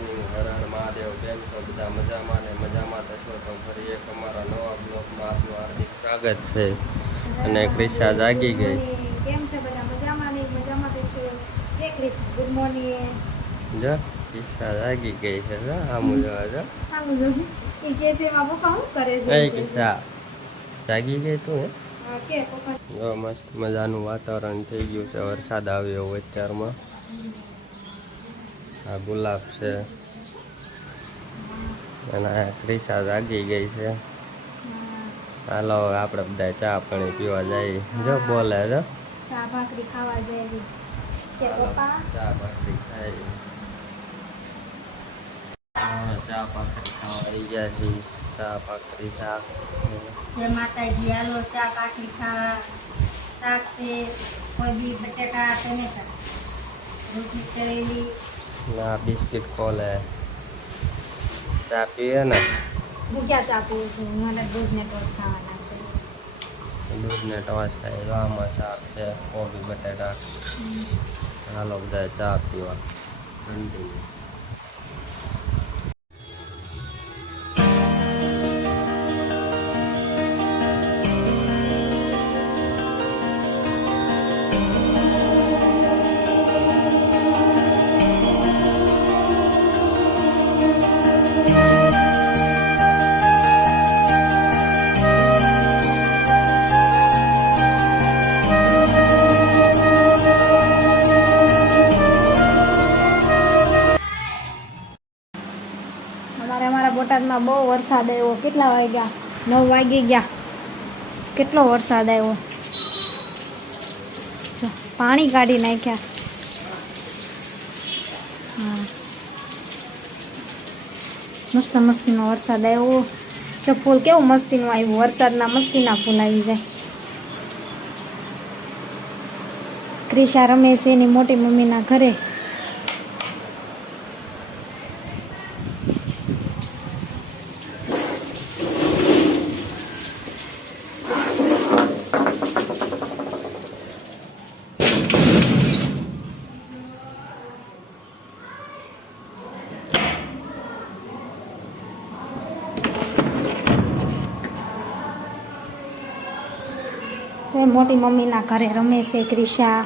Morning. Har Har Mahadev. કેમ છો બધા? મજામાં ને મજામાં થશો તો ફરી એક અમારા નવા બ્લોગમાં આપનું હાર્દિક સ્વાગત છે. અને ક્રિશા જાગી ગઈ. કેમ છે બધા? મજામાં ને મજામાં થશો. હે ક્રિશા, ગુડ મોર્નિંગ. જો ક્રિશા જાગી ગઈ છે. જો આમુ જોવા જો. આમુ જો. એ કેસે માં પપ્પા શું કરે છે? એ ક્રિશા જાગી ગઈ તું હે? હા કે પપ્પા. જો મસ્ત મજાનું વાતાવરણ થઈ ગયું છે. વરસાદ આવ્યો હોય અત્યારમાં. આ ગુલાબ છે અને ક્રિશા જાગી ગઈ છે. હાલો આપણે બધા ચા પાણી પીવા જઈએ. જો બોલે જો ચા ભાખરી ખાવા જઈએ કે પપ્પા. ચા ભાખરી ખાઈ. ચા ભાખરી ખાવા આવી ગયા છીએ. ચા ભાખરી શાક. જય માતાજી. હાલો ચા ભાખરી ખાવા. શાક છે કોબી બટેટા ટમેટા રોટલી કરેલી ના બિસ્કિટ ખોલે. ચા પીએ ને? હું ક્યાં ચા પીવું છું? મને દૂધ ને ટોસ ખાવાના છે. દૂધ ને ટોસ ખાઈ. આમાં શાક છે કોબી બટેટા. હાલો બધા ચા પીવા કન્ટિન્યુ. અમારા બોટાદમાં બહુ વરસાદ આવ્યો. કેટલા વાગ્યા? 9 વાગી ગયા. કેટલો વરસાદ આવ્યો. જો પાણી કાઢી નાખ્યા. હા મસ્ત મસ્તીનો વરસાદ આવ્યો. જો ફૂલ કેવું મસ્તીનું આવ્યું. વરસાદના મસ્તીના ફૂલ આવી જાય. ક્રિશા રમે છે એની મોટી મમ્મીના ઘરે. મોટી મમ્મીના ઘરે રમે છે ક્રિશા.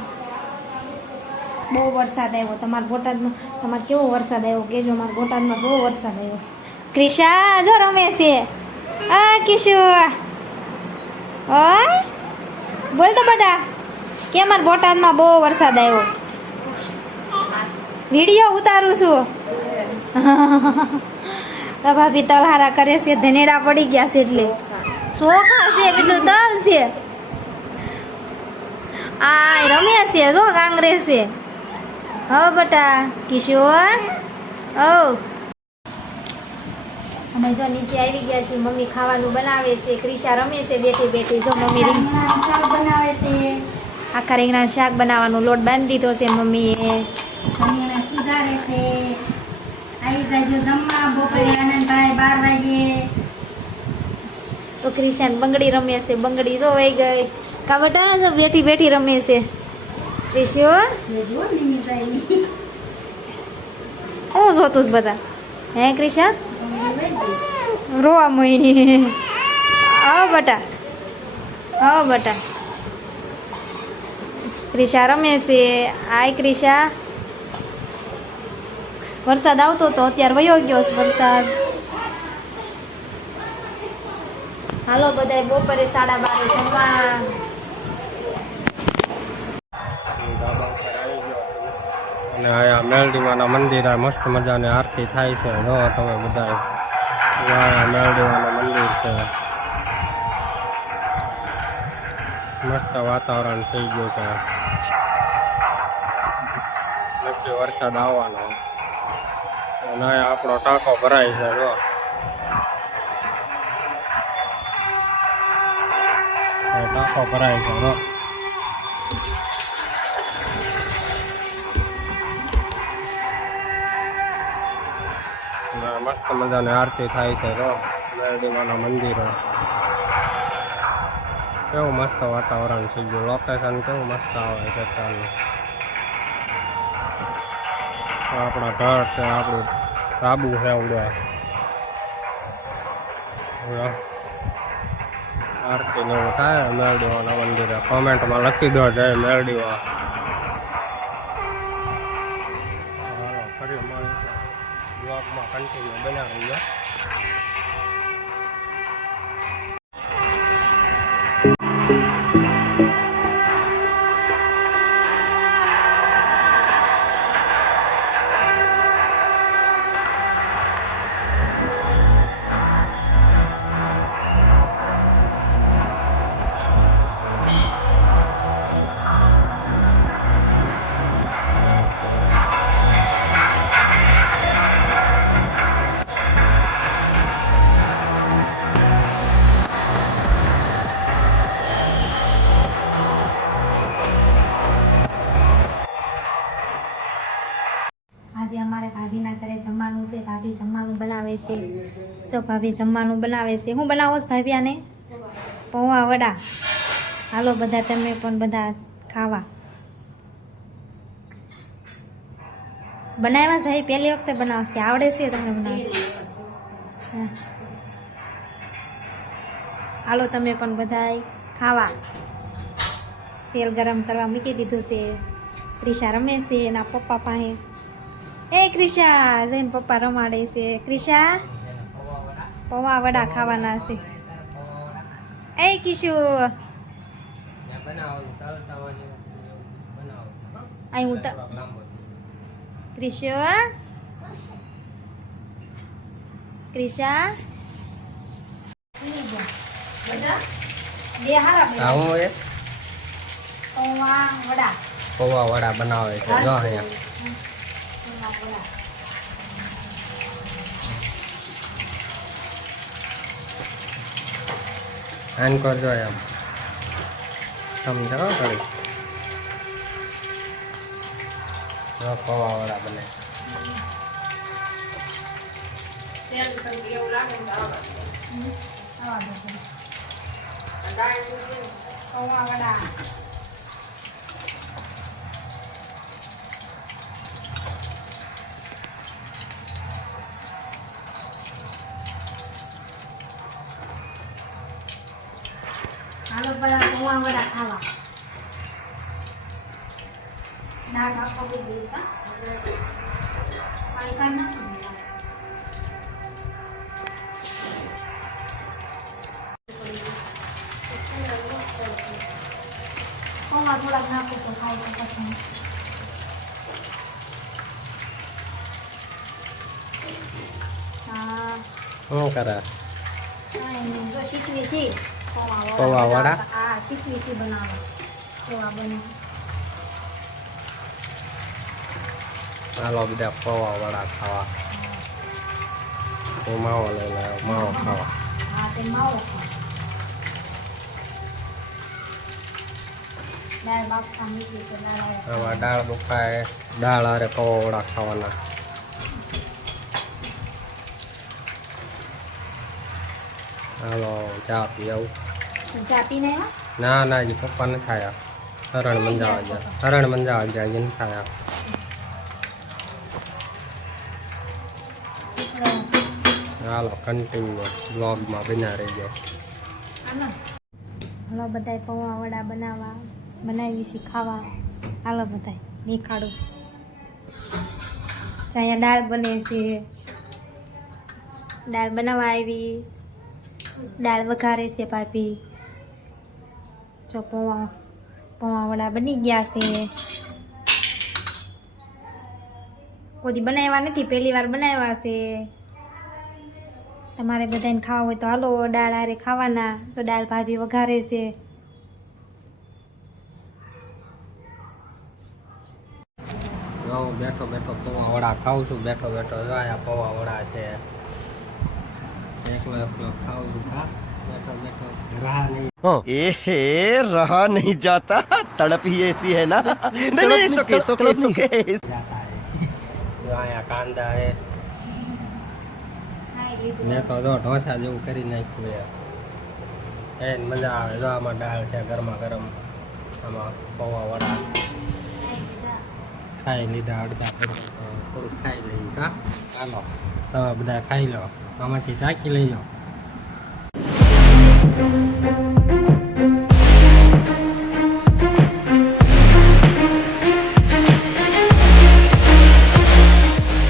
બહુ વરસાદ આવ્યો. તમારા બોટાદમાં તમારે કેવો વરસાદ આવ્યો કેજો. અમારા બોટાદમાં બહુ વરસાદ આવ્યો. ક્રિશા જો રમે છે. આ કિશુ ઓય બોલ તો બેટા કે અમારા બોટાદમાં બહુ વરસાદ આવ્યો. વિડીયો ઉતારું છું. ભાભી તલહારા કરે છે. ધનેડા પડી ગયા છે એટલે ચોખા છે બીજું તલ છે. આ રમે છે જો કાંગરે છે. હો બટા કિશોર. ઓ અમે જો નીચે આવી ગયા છીએ. મમ્મી ખાવાનું બનાવે છે. ક્રિશા રમે છે બેઠી બેઠી. જો મમ્મી રીંગણાનું શાક બનાવે છે. આખા રીંગણાનું શાક બનાવવાનો લોટ બાંધી દીધો છે મમ્મીએ. રીંગણા સુધારે છે. આવી જાય જમવા બપોરે આનંદભાઈ 12 વાગે. તો ક્રિશાન બંગડી રમે છે. બંગડી જો વહી ગઈ. કા બેટા જો બેઠી બેઠી રમે છે. ક્રિશો હું જોતું બધા હે ક્રિશા રોવા મોઈની. આવો બટા આવો બટા. ક્રિશા રમે છે. આય ક્રિશા. વરસાદ આવતો તો અત્યારે વયો ગયો છે વરસાદ. હાલો બધા બપોરે 12:30 જમવા. અને અહીંયા મેલડીમાના મંદિર મસ્ત મજાની આરતી થાય છે. જો તમે બધા અહીંયા મેલડીમાનું મંદિર છે. મસ્ત વાતાવરણ થઈ ગયું છે. નક્કી વરસાદ આવવાનો. અને અહીંયા આપણો ટાંકો ભરાય છે. જો ટાંકો ભરાય છે. જો મસ્ત મજાની આરતી થાય છે. જો મેરડીમાના મંદિરે કેવું મસ્ત વાતાવરણ થઈ ગયું. લોકેશન કેવું મસ્ત આવે છે અત્યારનું. આપણા ઘર છે આપણું સાબુ છે ઉડવા આરતી ને થાય મેળડીવાના મંદિરે કોમેન્ટમાં લખી દો જય મેળડીવા. ફરી મળીશું બ્લોગમાં કન્ટિન્યુ બન્યા રહીએ. આજે અમારે ભાભીના ઘરે જમવાનું છે. ભાભી જમવાનું બનાવે છે. જો ભાભી જમવાનું બનાવે છે. હું બનાવો છો ભાભી આને? પૌવા વડા. હાલો બધા તમે પણ બધા ખાવા. બનાવ્યા છે ભાઈ? પહેલી વખતે બનાવશ કે આવડે છે તમને બનાવતા? હાલો તમે પણ બધા ખાવા. તેલ ગરમ કરવા મૂકી દીધું છે. ક્રિશા રમે છે એના પપ્પા પાસે. એ ક્રિશા જઈને પપ્પા રમાડે છે. ક્રિશા પૌવા વડા ખાવાના છે. એ કિશુ અહીં હું ક્રિશા ક્રિશા બે હારા પૌવા વડા. પૌવા વડા બનાવે છે જો અહીંયા. આન કરજો એમ સમજો કરી પૌવા વડા બને. પૌવા વડા હાલો બધા પૌવા વડા ખાવા. દાળ આપવા બી દઈશ. પાણી કાઢ નાખી. પૌવા થોડાક નાખું તો ખાવ તો પછી. હા શું કરે? જો શીખવી છી પૌવા વડા. હા શીખવી છી બનાવવા. પૌવા બને. હાલો બધા પૌવા વડા ખાવા. હું માવો લઈને આવ્યો માવો ખાવા. હા તે માવો ખાવ. દાળ બાફવા મૂકી છે. આમાં દાળ બફાય દાળ હારે પૌવા વડા ખાવાના. હાલો ચા પી આવું. ચા પીને ના ના હજી પપ્પા નથી ખાયા. હરણ મંજાવા ગયા. હરણ મંજાવા ગયા હજી નથી ખાયા. હાલો કન્ટિન્યુ બ્લોગમાં બન્યા રહી જાય. હાલો બધાય પૌવા વડા બનાવી છે ખાવા. હાલો બધાય દેખાડું. અહીંયા દાળ બને છે. દાળ બનાવવા આવી. દાળ વઘારે છે ભાભી. જો પૌવા વડા બની ગયા છે. કોઈ બનાવ્યા નથી, પહેલી વાર બનાવ્યા છે. તમારે બધાને ખાવા હોય તો હાલો દાળ હારે ખાવાના. તો દાળ ભાભી વઘારે છે. હું બેઠો બેઠો પૌવા વડા ખાઉં છું. બેઠો બેઠો જો અહીંયા પૌવા વડા છે. એકલો એકલો ખાઉં છું. ખા બેઠો બેઠો રहा नहीं. एहे रहा नहीं जाता तड़प ही ऐसी है ना नहीं नहीं सुके सुके सुके जाता है. જો અહીંયા કાંદા હે. મેં તો જો ઢોસા જેવું કરી નાખ્યું છે. એને મજા આવે. જો આમાં દાળ છે ગરમા ગરમ. આમાં પૌવા વડા ખાઈ લીધા. અડધા થોડુંક ખાઈ લઈએ. હા હાલો તમે બધા ખાઈ લો, આમાંથી ચાખી લેજો.